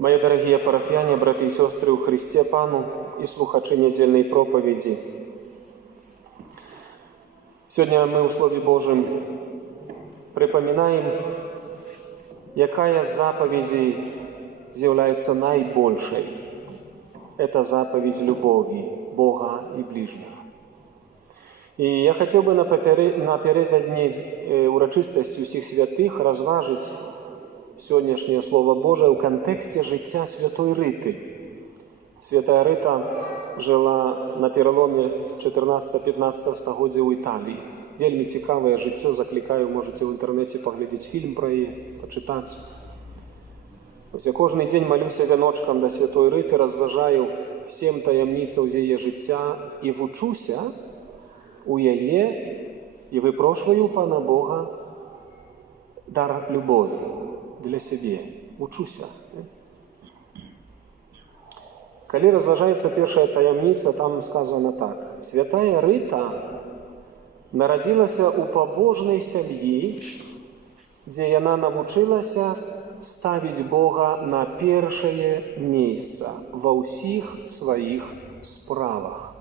Мої дорогі парафіяни, брати і сестри у Христі Пану і слухачі недільної проповіді. Сьогодні ми у Слові Божому припоминаємо, яка з заповідей з'являється найбільшою. Це заповідь любові Бога і ближнього. І я хотів би напередодні урочистості усіх святих розважити сьогоднішнє Слово Боже у контексті життя Святої Рити. Свята Рита жила на переломі 14-15 століття у Італії. Вельми цікаве життя, закликаю, можете в інтернеті поглядати фільм про її, почитати. Ось я кожен день молюся віночком до Святої Рити, розважаю 7 таємниців з її життя і вчуся у її і випрошую Пана Бога дар любові для себе. Учуся. Коли розважається перша таємниця, там сказано так. Святая Рита народилася у побожній сім'ї, де вона навчилася ставити Бога на перше місце во всіх своїх справах.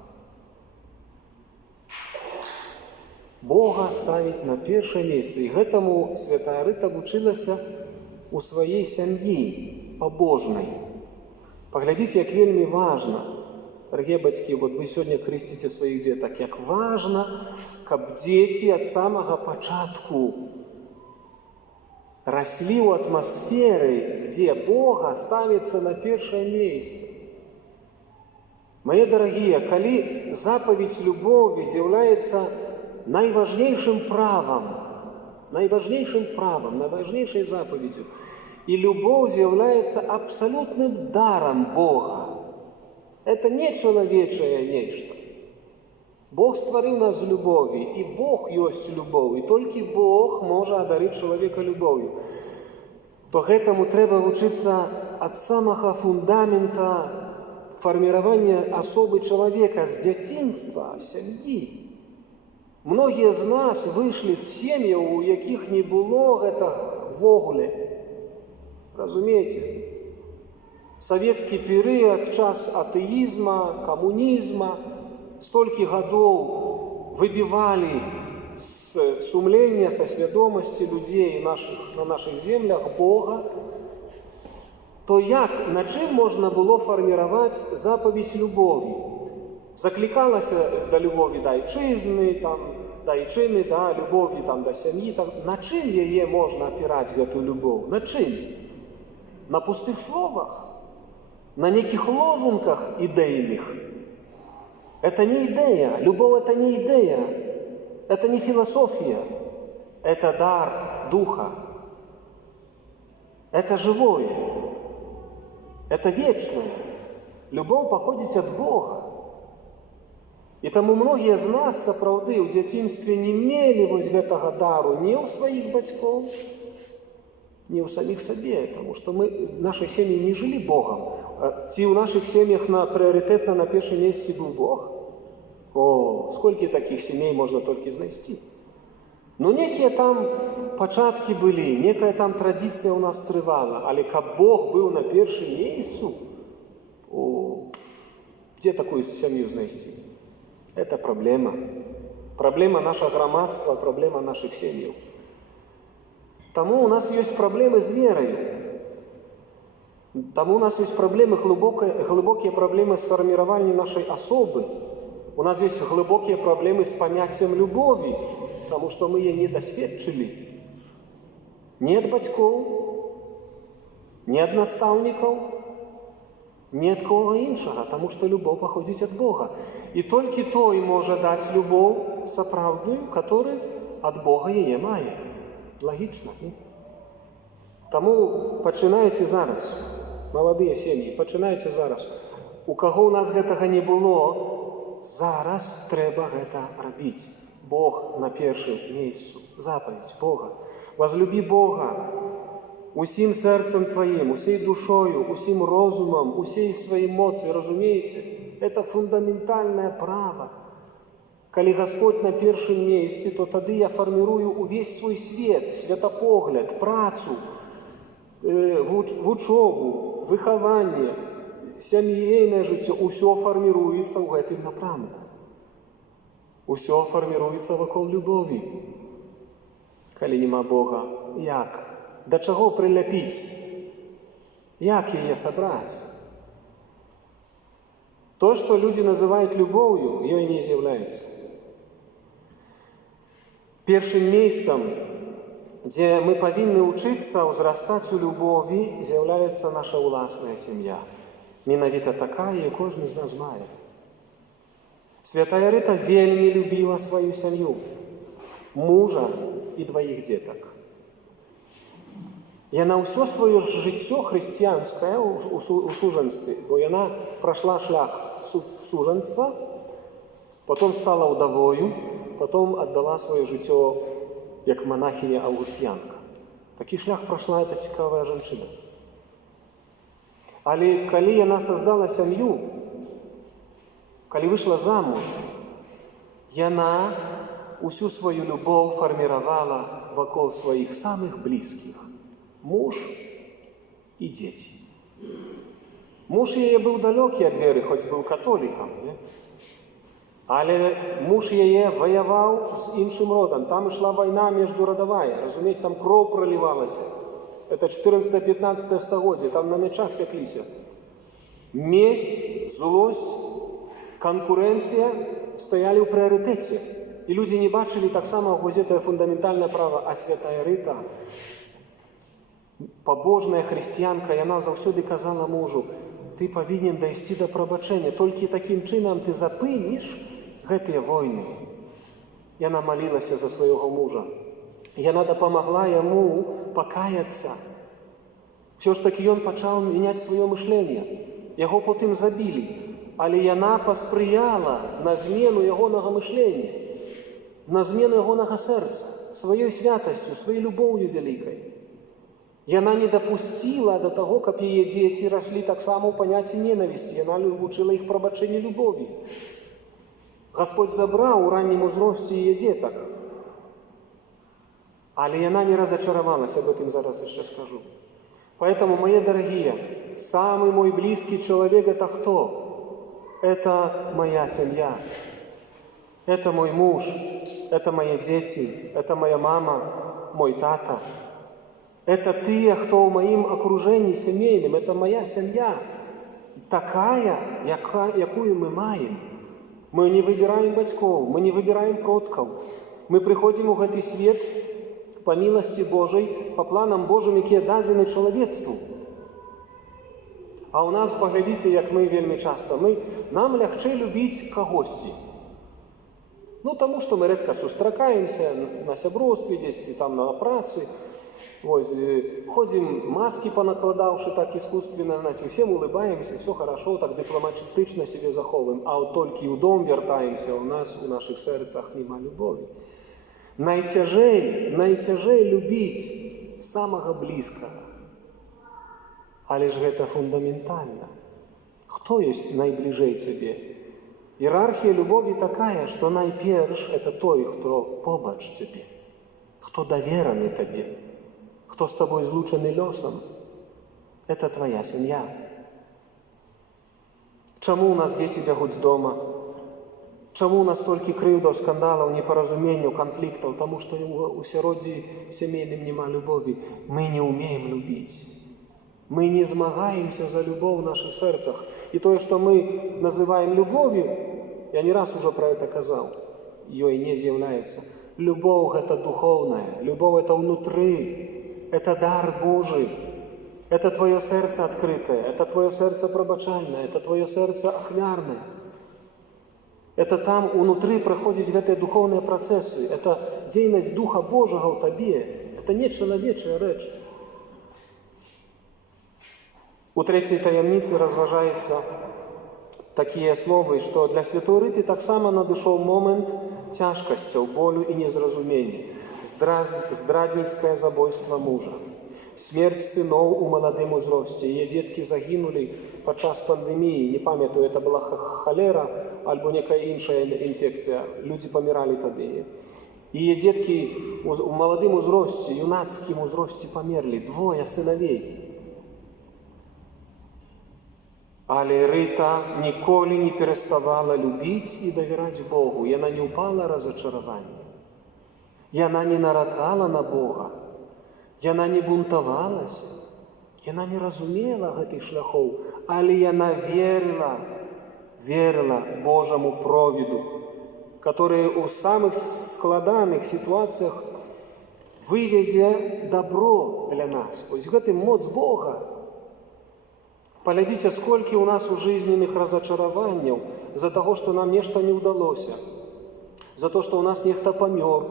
Бога ставить на перше місце. І гэтаму Святая Рита вчилася у своей семьи побожной. Поглядите, як вельми важно, дорогие батьки, вот вы сегодня крестите своих деток, як важно, каб дети от самого початку росли в атмосфере, где Бога ставится на первое место. Мои дорогие, коли заповедь любови является найважнейшим правом, найважнейшей заповедью. И любовь является абсолютным даром Бога. Это не человечее нечто. Бог створил нас з любовью, и Бог есть любовь, и только Бог может одарить человека любовью. То этому треба учиться от самого фундамента формирования особы человека, с детства, семьи. Многие з нас вийшли з сім'ї, у яких не було этого вогуле. Розумієте? Советский период, час атеизма, коммунизма, столько годов выбивали с сумления, со свідомості людей на наших землях Бога, то як, на чим можна було формувати заповідь любові? Закликалася до любові до вітчизни, до вітчини, до любові до сім'ї. На чим її можна опирати, цю любов? На чим? На пустих словах? На неких лозунгах ідейних? Это не идея. Любовь – это не идея. Это не философия. Это дар Духа. Это живое. Это вечное. Любовь походит от Бога. І тому многие з нас, сапраўды, у дзяцінстве не мелі вось гэтага дару ні ў сваіх бацькоў, ні ў саміх сабе, потому что мы, наши семьи не жили Богом. Ці ў наших семьях пріоритетно на першым месцы был Бог? О, сколько таких семей можно только знайсці. Ну, некие там пачаткі былі, некая там традыцыя ў нас трывала, але каб Бог быў на першым месцы, где такую семью знайсці? Это проблема. Проблема нашего громадства, проблема наших семей. Тому у нас есть проблемы с верой. Тому у нас есть проблемы, глубокие проблемы с формированием нашей особы. У нас есть глубокие проблемы с понятием любови, потому что мы ее не досвідчили. Ни от батьков, ни от наставников, ні від кого іншого, тому що любов походить від Бога. І тільки той може дати любов справжню, який від Бога її має. Логічно, ні? Тому починайте зараз, молоді сім'ї, починайте зараз. У кого у нас гэтага не було, зараз треба гэта робити. Бог на першым месцы, заповедь Бога. Возлюби Бога усім серцем твоим, усей душою, усім розумом, усей своей моцей, разумеете? Это фундаментальное право. Коли Господь на першым месте, то тады я формирую увесь свой свет, светопогляд, працу, в учебу, выхаванне, сямейнае жыццё, усё фарміруецца ў гэтым напрамку. Усё фарміруецца вакол любові. Калі няма Бога, як? Да чаго прыляпіць? Як яе сабраць? То, што людзі называюць любоўю, ёй не з'яўляецца. Першым месцам, дзе мы павінны ўчыцца ўзрастаць у любові, з'яўляецца наша ўласная сям'я. Менавіта такая, і кожны з нас мае. Святая Рыта вельмі любіла сваю сям'ю, мужа і дваіх дзетак. Яна ўсё сваё жыццё хрысціянскае ў сужанстве, бо яна прайшла шлях сужанства, потом стала ўдавою, потом аддала сваё жыццё як монахиня Августьянка. Такі шлях прайшла эта цікавая жанчына. Але калі яна создала сям'ю, калі выйшла замуж, яна усю сваю любоў фарміравала вакол сваіх самых блізкіх. Муж і дзеці. Муж яе быў далёкі ад веры, хоць быў католікам, не? Але муж яе ваяваў з іншым родам. Там ішла вайна міждурадавая, разумееце, там кроў пролівалася. Это 14-15 стагоддзе, там на мячах сякліся. Месть, злосць, канкурэнцыя стаялі ў прыярытэце. І людзі не бачылі таксама ў газетае фундаментальнае права, а святая Рыта, пабожная хрысціянка, яна заўсёды казала мужу: ты павінен дайсці да прабачэння, толькі такім чынам ты запыніш гэтыя войны. Яна малілася за свайго мужа. Яна дапамагла яму пакаяцца. Всё ж такі ён пачаў мяняць сваё мышленне. Яго потым забілі, але яна паспрыяла на змену ягонага мышлення, на змену ягонага сэрца, сваёй святасцю, сваёй любоўю вялікай. Яна не дапусціла да таго, каб яе дзеці раслі таксама ў паняцці ненавісці. Яна вучыла іх прабачэнню любові. Гасподзь забраў у раннім узросце яе дзетак. Але яна не разочаровалась, об этом зараз еще скажу. Поэтому, мои дорогие, самый мой близкий человек – это кто? Это моя семья. Это мой муж, это мои дети, это моя мама, мой тата. Это тыя, хто ў маім акружэнні сямейным, это моя сям'я. Такая, якую мы маем. Мы не выбираем бацькоў, мы не выбираем продкаў. Мы прыходзім у гэты свет па міласці Божай, па планам Божым, якія дадзены чалавецтву. А ў нас, паглядзіце, як мы вельмі часта, нам лягчэй любіць кагосьці. Ну, таму што мы рэдка сустракаемся на сяброўстве, дзесьці там на працы. Вось, ходзім маскі панакладаўшы так искусственно, знаете, всем улыбаемся, все хорошо, так дыпламатычна себе заховываем, а вот толькі ў дом вяртаемся, у нас, у наших сэрцах няма любові. Найцяжэй любіць самага блізкага. Але ж гэта фундаментальна. Хто ёсць найбліжэй цябе? Іерархія любові такая, што найперш это той, хто побач цябе, хто давераны табе, хто з табой злучаны лёсам. Это твоя сям'я. Чаму у нас дзеці бягуць з дома? Чаму у нас столькі крыўдаў, скандалаў, непаразуменняў, канфліктаў? Таму што ў сяроддзі сямейным няма любові. Мы не умеем любіць. Мы не змагаемся за любоў у наших сэрцах. І тое, што мы называем любов'ю, я не раз уже про это казаў, ёй не з'яўляецца. Любоў – гэта духовная, любоў – это внутры. Это дар Божий, это твое сердце открытое, это твое сердце пробачальное, это твое сердце ахвярное. Это там внутри проходят гэтыя духовные процессы, это дзейнасць Духа Божьего в тебе, это не человечая рэч. У трэцяй таямніцы разважаецца такія словы, што для святой Рыты таксама надышоў момент цяжкасцяў, болю і незразумення. Здрадніцкае забойства мужа, смерць сыноў у маладым узросце. Яе дзеткі загінулі падчас пандэміі, не памятаю, это была халера альбо некая іншая інфекцыя. Людзі паміралі тады. Яе дзеткі у маладым узросце, юнацкім узросце памерлі, двое сынавей. Але Рыта ніколі не пераставала любіць і давяраць Богу. Яна не ўпала разачаравання. Яна не наракала на Бога. Яна не бунтавалася. Яна не разумела гэтых шляхоў, але яна верыла Божаму провіду, который у самых складаных ситуациях выведзе добро для нас. Вось гэты моц Бога. Паглядзіце, сколькі у нас у жизненных разочарованняў за таго, што нам нешта не ўдалося, за то, што у нас нехта памёр,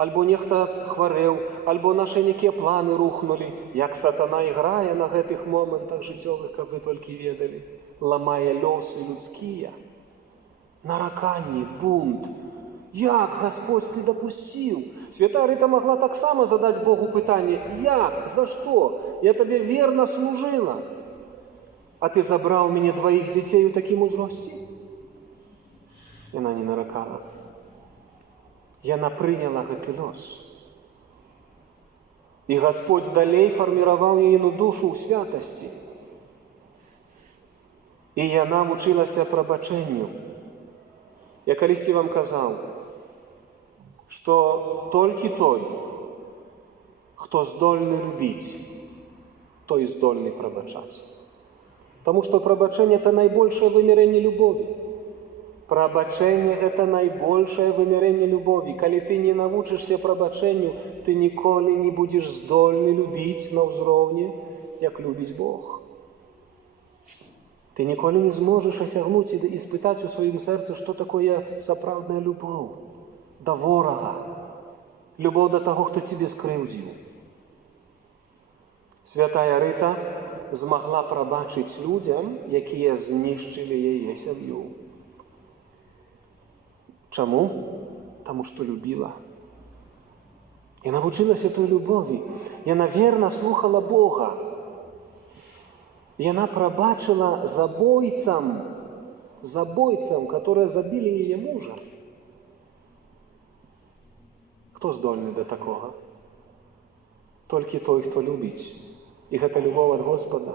альбо нехта хварэў, альбо нашы некія планы рухнулі, як сатана іграе на гэтых момантах жыццёвых, каб вы толькі ведалі, ламае лёсы людскія. Нараканні, бунт. Як, Господь, ты дапусціў? Святая Рыта могла таксама задаць Богу пытанне: як, за што? Я табе верна служыла, а ты забраў мяне 2 дзяцей у такім узросце? Яна не наракала. Яна прыняла гэты лёс. І Господь далей фарміраваў яе душу ў святасці. І яна вучылася прабачэнню. Я калісьці вам казаў, што толькі той, хто здольны любіць, той здольны прабачаць. Таму што прабачэнне – это найбольшае вымярэнне любові. Прабачэнне – это найбольшае вымярэнне любові. Калі ты не навучышся прабачэнню, ты ніколі не будзеш здольны любіць на ўзроўні, як любіць Бог. Ты ніколі не зможаш асягнуць і іспытаць у сваім сэрцы, што такое сапраўдная любоў да ворага, любоў да таго, хто цябе скрыўдзіў. Святая Рыта змагла прабачыць людзям, якія знішчылі яе сям'ю. Чаму? Таму што любіла. Яна вучылася той любові. Яна верна слухала Бога. Яна прабачыла забойцам, которые забілі яе мужа. Хто здольны да такога? Толькі той, хто любіць. І гэта любоў ад Господа.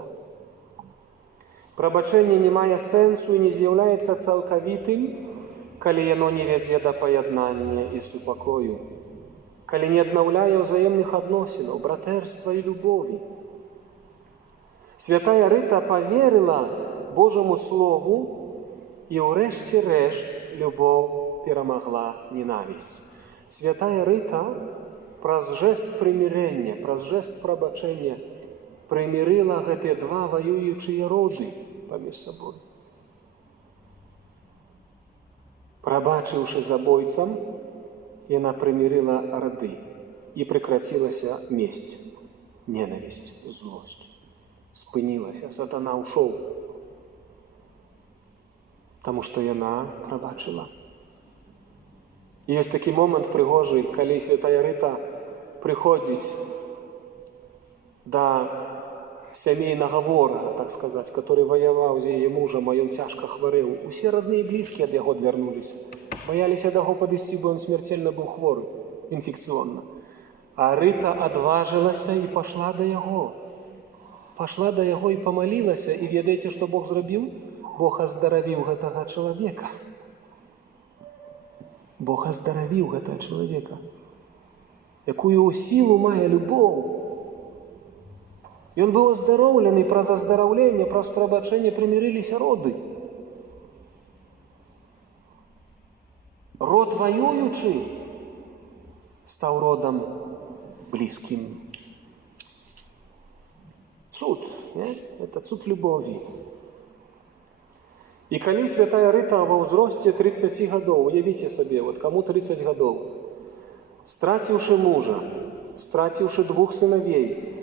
Прабачэнне не мае сэнсу і не з'яўляецца цалкавітым, калі яно не вядзе да паяднання і супакою, калі не аднаўляе ўзаемных адносінаў, братэрства і любові. Святая Рыта поверила Божому Слову, і ўрэшце рэшт любоў перамагла ненавісць. Святая Рыта праз жэст прымірэння, праз жэст прабачэння прымірыла гэтыя 2 ваюючыя роды паміж сабой. Прабачыўшы забойцам, яна прымірыла рады і прекратилася месть, ненавісць, злосць. Спынілася, сатана ўшоў, таму што яна прабачыла. І ёсць такі момант прыгожы, калі святая Рыта прыходзіць да сямейнага ворага, так сказаць, который ваяваў з яе мужам, а ён цяжка хварэў. Усе родныя і блізкія ад яго адвярнуліся. Баяліся да яго падысці, бо ён смерцельна быў хворы, інфекцыённа. А Рыта адважылася і пашла да яго. Пашла да яго і памалілася. І ведаеце, што Бог зрабіў? Бог аздаравіў гэтага чалавека. Бог аздаравіў гэтага чалавека. Якую сілу мае любоў. Ён быў аздароўлены, праз аздараўленне, праз прабачэнне прымірыліся роды. Род ваюючы стаў родам блізкім. Цуд, не? Это цуд любові. І калі святая Рыта ва ўзросце 30 гадоў, уявіце сабе, вот каму 30 гадоў, страціўшы мужа, страціўшы 2 сынавей,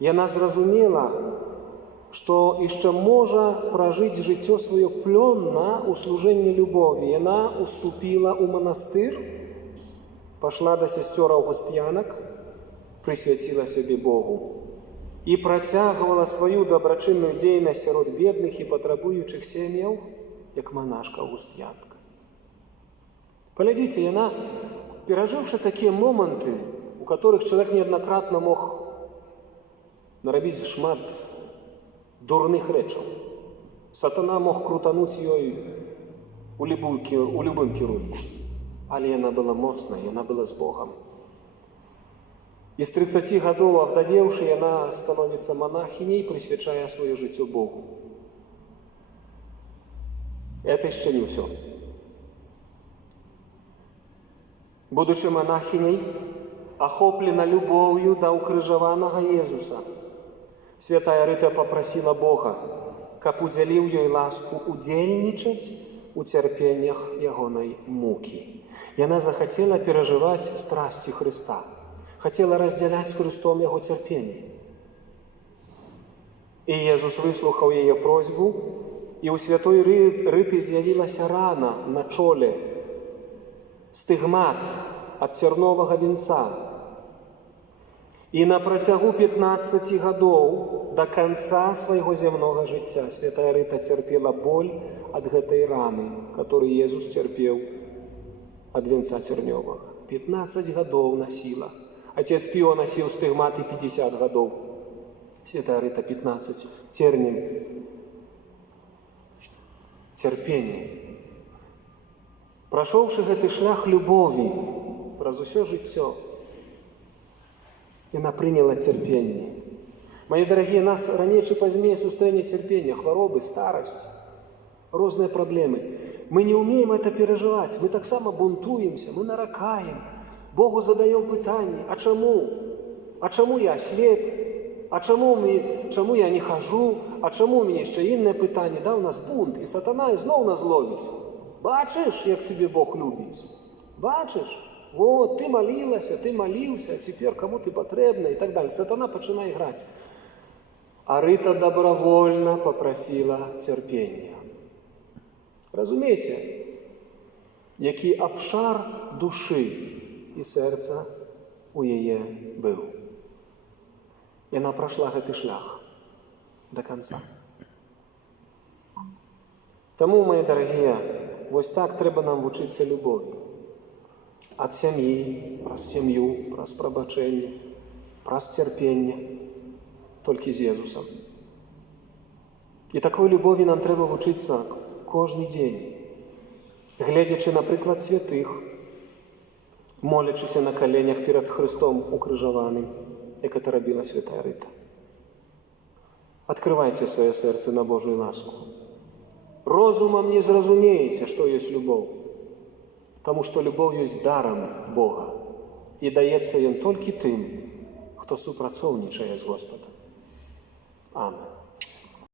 яна зразумела, што яшчэ можа пражыць жыццё сваё плённа ў служэнні любові. Яна уступіла ў манастыр, пашла да сясцёр аўгуст'янак, прысвяціла сябе Богу і працягвала сваю дабрачынную дзейнасць сярод бедных і патрабуючых сем'яў, як манашка аўгуст'янка. Паглядзіце, яна, перажыўшы такія моманты, у которых чалавек неаднакратна мог нарабіць шмат дурных рэчаў, Сатана мог крутануць ёй у любым кірунку. Але яна была моцнай, яна была з Богам. І з 30 гадоў авдавеўшы, яна становіцца монахиняй, прысвячае сваё жыццё Богу. Это яшчэ не ўсё. Будучы монахиняй, ахоплена любоўю да ўкрыжаванага Езуса, святая Рыта папрасіла Бога, каб удзяліў ёй ласку удзельнічаць у цярпеннях ягонай мукі. Яна захацела перажываць страсці Хрыста, хацела раздзяляць з Хрыстом яго цярпенне. І Езус выслухаў яе просьбу, і ў святой Рыты з'явілася рана на чоле, стыгмат ад цярновага венца. І на працягу 15 гадоў да канца свайго зямнога жыцця святая Рыта цярпела боль ад гэтай раны, которую Езус цярпеў ад венца цярнёвага. 15 гадоў насіла. Отец Піо насіў стыгмат і 50 гадоў. Святая Рыта 15 цернем. Цярпенне. Прашоўшы гэты шлях любові праз усё жыццё, яна прыняла цярпенне. Мои дарагія, нас раней ці пазней сустрэне цярпенне, хваробы, старасць, розныя праблемы. Мы не умеем это перажываць, мы таксама бунтуемся, мы наракаем, Богу задаем пытанне: а чаму? А чаму я слеп? А чаму я не хожу? А чаму у мяне яшчэ іннае пытанне? Да, у нас бунт, і сатана ізноў нас ловіць. Бачыш, як цябе Бог любіць? Бачыш? Вот, ты молилася, ты молился, а цяпер каму ты патрэбна, і так далее. Сатана пачынае іграць. А Рыта добровольно попросила цярпення. Разумееце, які абшар душы і сэрца у яе быў. Яна прайшла гэты шлях до конца. Таму, мои дарагія, вось так трэба нам вучыцца любові. Ад сям'і, праз сям'ю, праз прабачэнне, праз цярпенне, толькі з Езусам. І такой любові нам трэба вучыцца кожны дзень, гледзячы на прыклад святых, молячыся на каленях перад Хрыстом укрыжаваным, як это рабіла святая Рыта. Адкрывайце свае сэрцы на Божую ласку. Розумам не зразумееце, што ёсць любоў, таму што любоў ёсць дарам Бога і даецца ён толькі тым, хто супрацоўнічае з Господам. Амин.